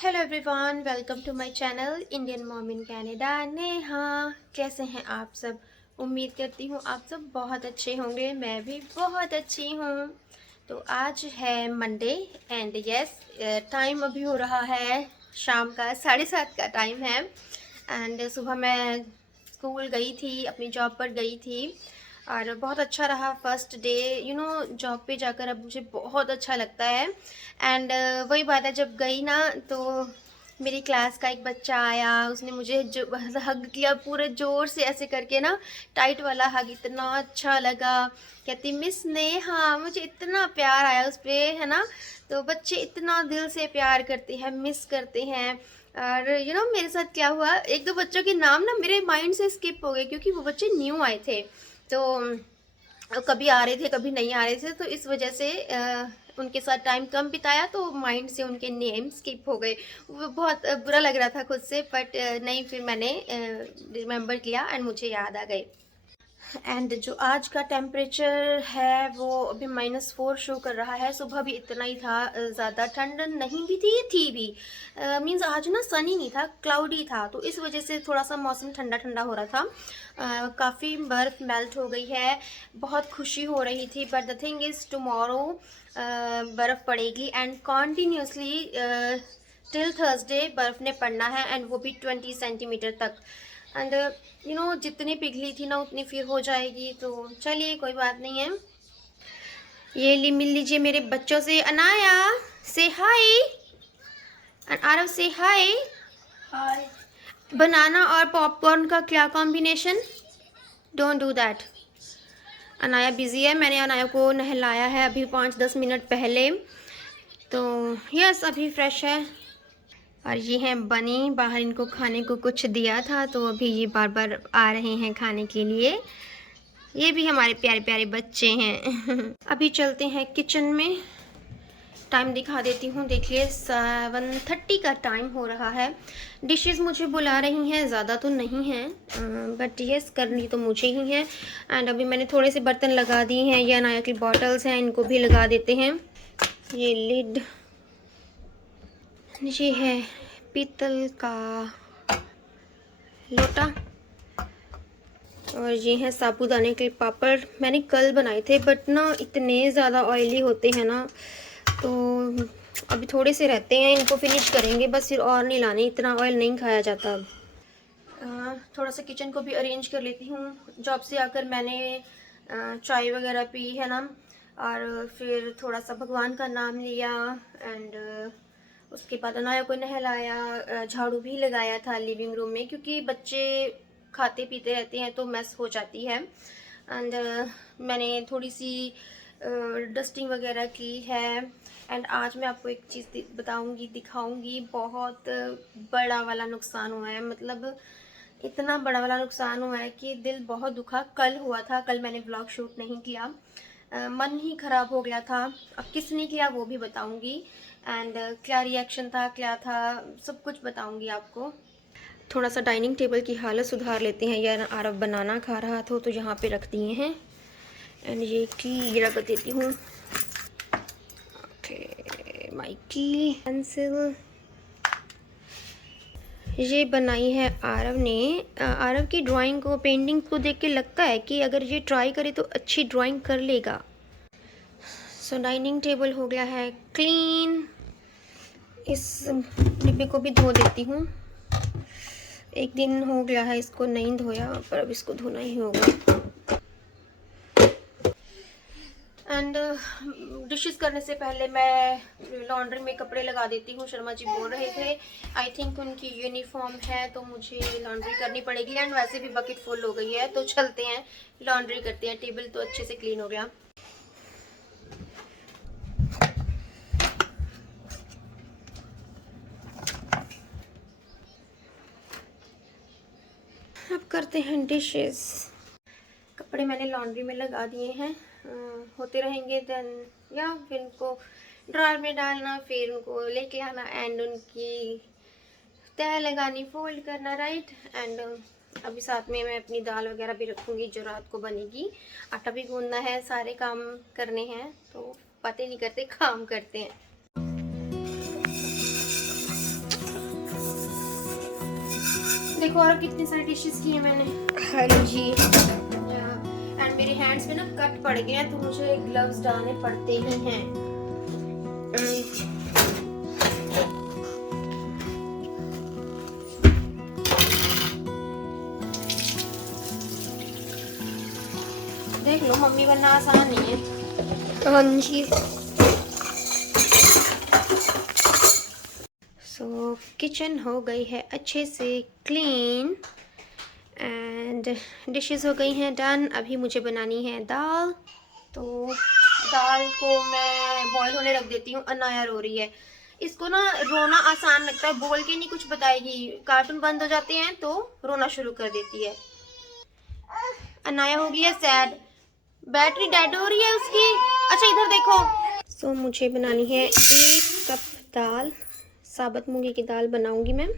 Hello everyone, welcome to my channel Indian mom in Canada. Neha, कैसे हैं आप सब? उम्मीद करती हूँ आप सब बहुत अच्छे होंगे। मैं भी बहुत अच्छी हूँ। तो आज है मंडे एंड यस, टाइम अभी हो रहा है शाम का 7:30 का टाइम है। एंड सुबह मैं स्कूल गई थी, अपनी जॉब पर गई थी और बहुत अच्छा रहा फर्स्ट डे। जॉब पे जाकर अब मुझे बहुत अच्छा लगता है। एंड वही बात है, जब गई ना तो मेरी क्लास का एक बच्चा आया, उसने मुझे जो हग किया पूरे ज़ोर से ऐसे करके ना, टाइट वाला हग, इतना अच्छा लगा। कहती मिस नेहा, मुझे इतना प्यार आया उस पर, है ना। तो बच्चे इतना दिल से प्यार करते हैं, मिस करते हैं। और मेरे साथ क्या हुआ, एक दो बच्चों के नाम ना मेरे माइंड से स्किप हो गए क्योंकि वो बच्चे न्यू आए थे। तो कभी आ रहे थे कभी नहीं आ रहे थे, तो इस वजह से उनके साथ टाइम कम बिताया तो माइंड से उनके नेम स्किप हो गए। वो बहुत बुरा लग रहा था खुद से, बट नहीं, फिर मैंने रिमेंबर किया एंड मुझे याद आ गए। एंड जो आज का टेम्परेचर है वो अभी -4 शो कर रहा है। सुबह भी इतना ही था, ज़्यादा ठंड नहीं भी थी भी। मीन्स आज ना सनी नहीं था, क्लाउडी था, तो इस वजह से थोड़ा सा मौसम ठंडा ठंडा हो रहा था। काफ़ी बर्फ़ मेल्ट हो गई है, बहुत खुशी हो रही थी। But the thing is tomorrow बर्फ़ पड़ेगी एंड कॉन्टीन्यूसली टिल थर्सडे बर्फ़ ने पड़ना है, एंड वो भी 20 सेंटीमीटर तक। एंड जितनी पिघली थी ना उतनी फिर हो जाएगी, तो चलिए कोई बात नहीं है। ये मिल लीजिए मेरे बच्चों से। अनाया, से हाय। आरव, से हाय। हाय। बनाना और पॉपकॉर्न का क्या combination? Don't do that. Anaya busy है, मैंने अनाया को नहलाया है अभी 5-10 मिनट पहले। तो यस, अभी फ्रेश है। और ये हैं बनी, बाहर इनको खाने को कुछ दिया था तो अभी ये बार बार आ रहे हैं खाने के लिए। ये भी हमारे प्यारे प्यारे बच्चे हैं। अभी चलते हैं किचन में। टाइम दिखा देती हूँ, देखिए 7:30 का टाइम हो रहा है। डिशेस मुझे बुला रही हैं, ज़्यादा तो नहीं हैं, बट यस करनी तो मुझे ही है। एंड अभी मैंने थोड़े से बर्तन लगा दिए हैं। ये अनाया की बॉटल्स हैं, इनको भी लगा देते हैं। ये लिड, ये है पीतल का लोटा, और ये हैं साबूदाने के पापड़। मैंने कल बनाए थे बट ना इतने ज़्यादा ऑयली होते हैं ना, तो अभी थोड़े से रहते हैं, इनको फिनिश करेंगे बस, फिर और नहीं लाने, इतना ऑयल नहीं खाया जाता अब। थोड़ा सा किचन को भी अरेंज कर लेती हूँ। जॉब से आकर मैंने चाय वगैरह पी है ना, और फिर थोड़ा सा भगवान का नाम लिया। एंड उसके बाद अनाया को नहलाया, झाड़ू भी लगाया था लिविंग रूम में क्योंकि बच्चे खाते पीते रहते हैं तो मैस हो जाती है। एंड मैंने थोड़ी सी डस्टिंग वगैरह की है। एंड आज मैं आपको एक चीज़ बताऊंगी, दिखाऊंगी। बहुत बड़ा वाला नुकसान हुआ है, मतलब इतना बड़ा वाला नुकसान हुआ है कि दिल बहुत दुखा। कल हुआ था, कल मैंने व्लॉग शूट नहीं किया, मन ही ख़राब हो गया था। अब किसने किया वो भी बताऊंगी, एंड क्या रिएक्शन था, क्या था, सब कुछ बताऊंगी आपको। थोड़ा सा डाइनिंग टेबल की हालत सुधार लेते हैं। यार आरव बनाना खा रहा था तो यहाँ पे रख दिए हैं। एंड ये की रख देती हूँ। ओके, माई की पेंसिल ये बनाई है आरव ने। आरव की ड्राइंग को, पेंटिंग को देख के लगता है कि अगर ये ट्राई करे तो अच्छी ड्राइंग कर लेगा। सो डाइनिंग टेबल हो गया है क्लीन। इस डिब्बे को भी धो देती हूँ। एक दिन हो गया है इसको नहीं धोया, पर अब इसको धोना ही होगा। एंड डिशेस करने से पहले मैं लॉन्ड्री में कपड़े लगा देती हूँ। शर्मा जी बोल रहे थे, आई थिंक उनकी यूनिफॉर्म है तो मुझे लॉन्ड्री करनी पड़ेगी। एंड वैसे भी बकेट फुल हो गई है, तो चलते हैं लॉन्ड्री करते हैं। टेबल तो अच्छे से क्लीन हो गया। अब करते हैं डिशेस। कपड़े मैंने लॉन्ड्री में लगा दिए हैं, होते रहेंगे देन, या फिर उनको ड्रायर में डालना, फिर उनको लेके आना एंड उनकी तह लगानी, फोल्ड करना, राइट। एंड अभी साथ में मैं अपनी दाल वगैरह भी रखूँगी जो रात को बनेगी। आटा भी गूंदना है, सारे काम करने हैं, तो बातें नहीं करते, काम करते हैं। देखो और कितनी सारी डिशेस की है मैंने। हाँ जी। एंड मेरे हैंड्स में ना कट पड़ गए हैं तो मुझे ग्लव्स डालने पड़ते ही हैं। देख लो मम्मी बनना आसान नहीं है। हाँ जी। सो किचन हो गई है अच्छे से क्लीन एंड डिशेस हो गई हैं डन। अभी मुझे बनानी है दाल, तो दाल को मैं बॉईल होने रख देती हूँ। अनाया रो रही है, इसको ना रोना आसान लगता है, बोल के नहीं कुछ बताएगी, कार्टून बंद हो जाते हैं तो रोना शुरू कर देती है। अनाया हो गई है सैड, बैटरी डेड हो रही है उसकी। अच्छा इधर देखो। सो मुझे बनानी है 1 कप दाल, साबुत मूंगी की दाल बनाऊंगी मैं।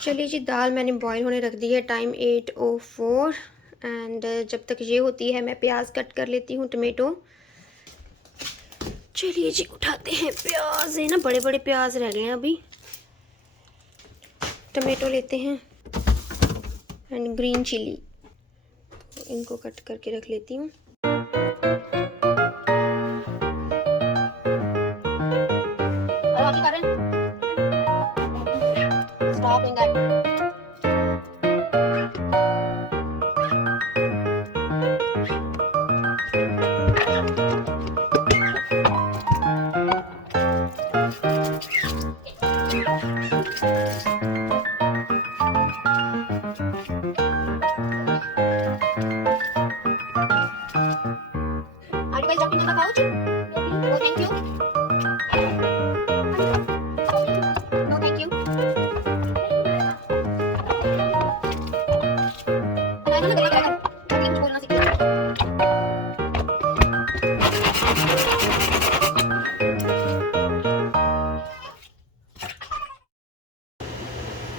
चलिए जी, दाल मैंने बॉईल होने रख दी है। टाइम 8:04 एंड जब तक ये होती है मैं प्याज कट कर लेती हूँ, टमेटो। चलिए जी उठाते हैं प्याज, है ना बड़े बड़े प्याज रह गए हैं अभी। टमेटो लेते हैं एंड ग्रीन चिली, इनको कट करके रख लेती हूँ।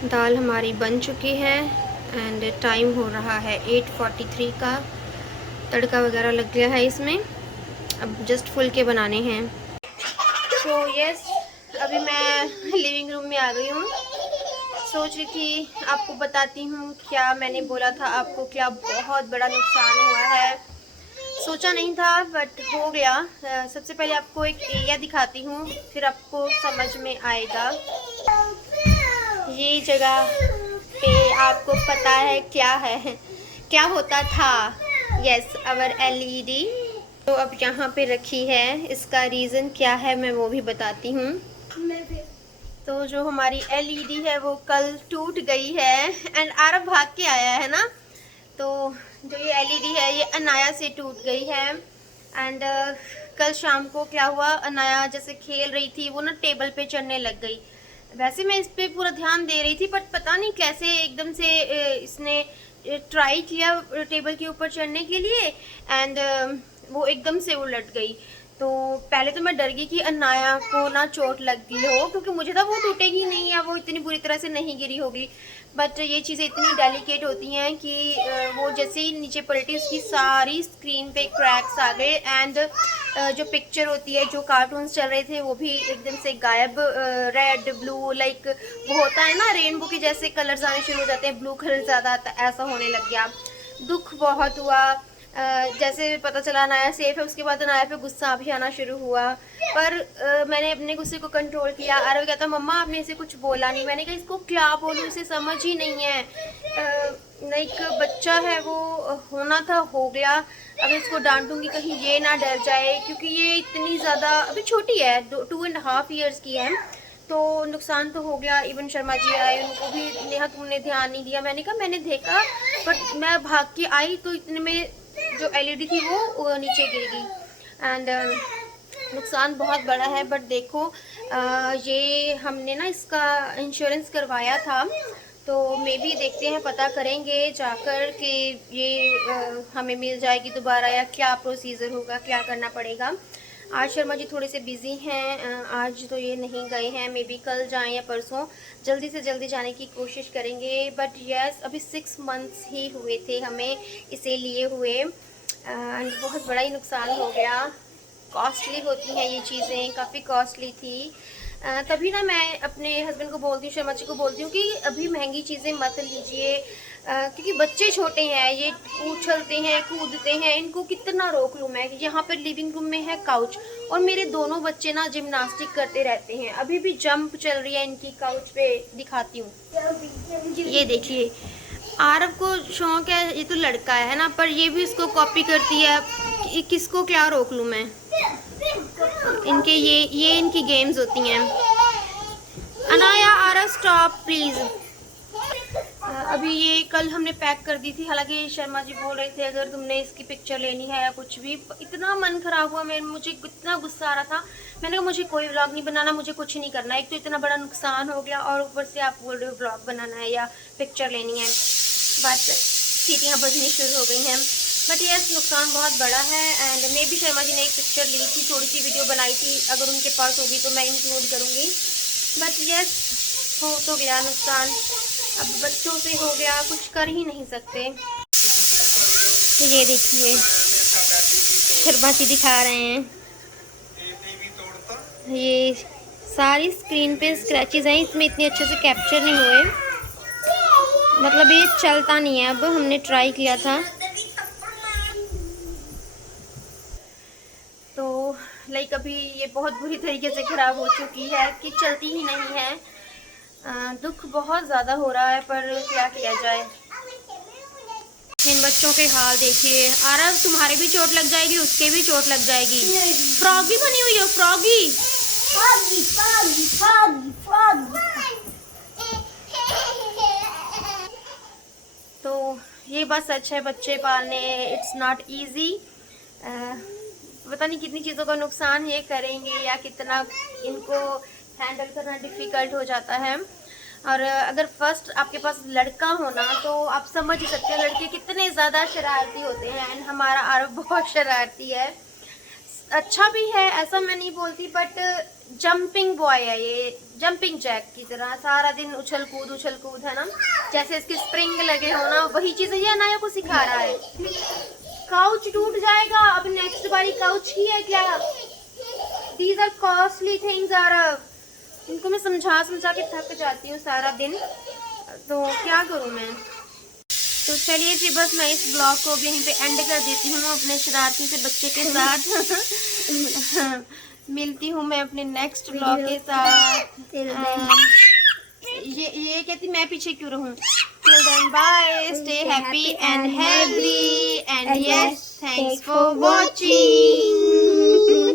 दाल हमारी बन चुकी है एंड टाइम हो रहा है 8:43 का। तड़का वगैरह लग गया है इसमें, अब जस्ट फुलके बनाने हैं। सो यस, अभी मैं लिविंग रूम में आ गई हूँ। सोच रही थी आपको बताती हूँ क्या मैंने बोला था आपको, क्या बहुत बड़ा नुकसान हुआ है। सोचा नहीं था बट हो गया। सबसे पहले आपको एक एरिया दिखाती हूँ, फिर आपको समझ में आएगा। ये जगह पे आपको पता है क्या है, क्या होता था। यस, अवर एलईडी तो अब यहाँ पे रखी है। इसका रीज़न क्या है मैं वो भी बताती हूँ। तो जो हमारी एलईडी है वो कल टूट गई है एंड आरव भाग के आया है ना। तो जो ये एलईडी है ये अनाया से टूट गई है एंड कल शाम को क्या हुआ, अनाया जैसे खेल रही थी वो ना टेबल पे चढ़ने लग गई। वैसे मैं इस पे पूरा ध्यान दे रही थी बट पता नहीं कैसे एकदम से इसने ट्राई किया टेबल के ऊपर चढ़ने के लिए एंड वो एकदम से उलट गई। तो पहले तो मैं डर गई कि अनाया को ना चोट लग गई हो, क्योंकि मुझे था वो टूटेगी नहीं या वो इतनी बुरी तरह से नहीं गिरी होगी। बट ये चीज़ें इतनी डेलिकेट होती हैं कि वो जैसे ही नीचे पलटी उसकी सारी स्क्रीन पे क्रैक्स आ गए एंड जो पिक्चर होती है, जो कार्टून्स चल रहे थे वो भी एकदम से गायब। रेड ब्लू लाइक वो होता है ना रेनबो के जैसे कलर्स आने शुरू हो जाते हैं, ब्लू कलर ज़्यादा आता है, ऐसा होने लग गया। दुख बहुत हुआ। जैसे पता चला अनाया सेफ है उसके बाद अनाया पे गुस्सा भी आना शुरू हुआ, पर मैंने अपने गुस्से को कंट्रोल किया। आरव कहता मम्मा आपने इसे कुछ बोला नहीं। मैंने कहा इसको क्या बोलूँ, इसे समझ ही नहीं है। लाइक बच्चा है वो, होना था हो गया। अब इसको डांटूंगी कहीं ये ना डर जाए, क्योंकि ये इतनी ज़्यादा अभी छोटी है, 2.5 ईयर्स की है। तो नुकसान तो हो गया। इवन शर्मा जी आए, उनको भी नेहा तुमने ध्यान नहीं दिया। मैंने कहा मैंने देखा बट मैं भाग के आई तो इतने में जो एलईडी थी वो नीचे गिर गई एंड नुकसान बहुत बड़ा है। बट देखो ये हमने ना इसका इंश्योरेंस करवाया था, तो मे भी देखते हैं, पता करेंगे जाकर कि ये हमें मिल जाएगी दोबारा या क्या प्रोसीजर होगा, क्या करना पड़ेगा। आज शर्मा जी थोड़े से बिज़ी हैं, आज तो ये नहीं गए हैं, मे बी कल जाएं या परसों। जल्दी से जल्दी जाने की कोशिश करेंगे। बट यस, अभी 6 मंथ्स ही हुए थे हमें इसे लिए हुए एंड बहुत बड़ा ही नुकसान हो गया। कॉस्टली होती हैं ये चीज़ें, काफ़ी कॉस्टली थी। तभी ना मैं अपने हस्बैंड को बोलती हूँ, शर्मा जी को बोलती हूँ कि अभी महंगी चीज़ें मत लीजिए, क्योंकि बच्चे छोटे हैं, ये उछलते हैं कूदते हैं, इनको कितना रोक लूँ मैं। यहाँ पर लिविंग रूम में है काउच, और मेरे दोनों बच्चे ना जिम्नास्टिक करते रहते हैं, अभी भी जंप चल रही है इनकी काउच पे, दिखाती हूँ। ये देखिए, आरव को शौक है, ये तो लड़का है ना, पर ये भी इसको कॉपी करती है। किसको क्या रोक लूँ मैं, इनके ये इनकी गेम्स होती हैं। Anaya, Aarav stop please. अभी ये कल हमने पैक कर दी थी, हालांकि शर्मा जी बोल रहे थे अगर तुमने इसकी पिक्चर लेनी है या कुछ भी। इतना मन खराब हुआ, मुझे इतना गुस्सा आ रहा था। मैंने कहा मुझे कोई व्लॉग नहीं बनाना, मुझे कुछ नहीं करना, एक तो इतना बड़ा नुकसान हो गया और ऊपर से आप बोल रहे हो व्लॉग बनाना है या पिक्चर लेनी है। बस सीटियाँ बजनी शुरू हो गई हैं, बट यस नुकसान बहुत बड़ा है। एंड मे भी शर्मा जी ने एक पिक्चर ली थी, थोड़ी सी वीडियो बनाई थी, अगर उनके पास होगी तो मैं इंक्लूड करूँगी। बट यस हो तो गया नुकसान, अब बच्चों से हो गया, कुछ कर ही नहीं सकते। ये देखिए शर्मा जी दिखा रहे हैं, ये सारी स्क्रीन पे स्क्रैचेस हैं, इसमें इतने अच्छे से कैप्चर नहीं हुए, मतलब ये चलता नहीं है। अब हमने ट्राई किया था तो लाइक अभी ये बहुत बुरी तरीके से ख़राब हो चुकी है कि चलती ही नहीं है। दुख बहुत ज़्यादा हो रहा है, पर क्या किया जाए। इन बच्चों के हाल देखिए। आरव तुम्हारे भी चोट लग जाएगी, उसके भी चोट लग जाएगी। फ्रॉगी बनी हुई हो, फ्रॉगी। तो ये बस सच है, बच्चे पालने इट्स नॉट ईजी। पता नहीं कितनी चीज़ों का नुकसान ये करेंगे या कितना इनको हैंडल करना डिफ़िकल्ट हो जाता है। और अगर फर्स्ट आपके पास लड़का होना तो आप समझ ही सकते हैं लड़के कितने ज़्यादा शरारती होते हैं। एंड हमारा आरव बहुत शरारती है, अच्छा भी है ऐसा मैं नहीं बोलती, बट जंपिंग बॉय है ये, जंपिंग जैक की तरह सारा दिन उछल कूद है ना, जैसे इसके स्प्रिंग लगे हो ना, वही चीज़ें ये अनाया को सिखा रहा है। काउच टूट जाएगा, अब नेक्स्ट बारी काउच ही है क्या? These are costly things Aarav, इनको मैं समझा के थक जाती हूँ सारा दिन, तो क्या करूँ मैं। तो चलिए जी, बस मैं इस ब्लॉग को भी यहीं पे एंड कर देती हूँ अपने शरारती से बच्चे के साथ। मिलती हूँ मैं अपने नेक्स्ट ब्लॉग के साथ। ये कहती मैं पीछे क्यों रहूँ। Till then, bye. Stay happy and healthy. And yes, thanks for watching.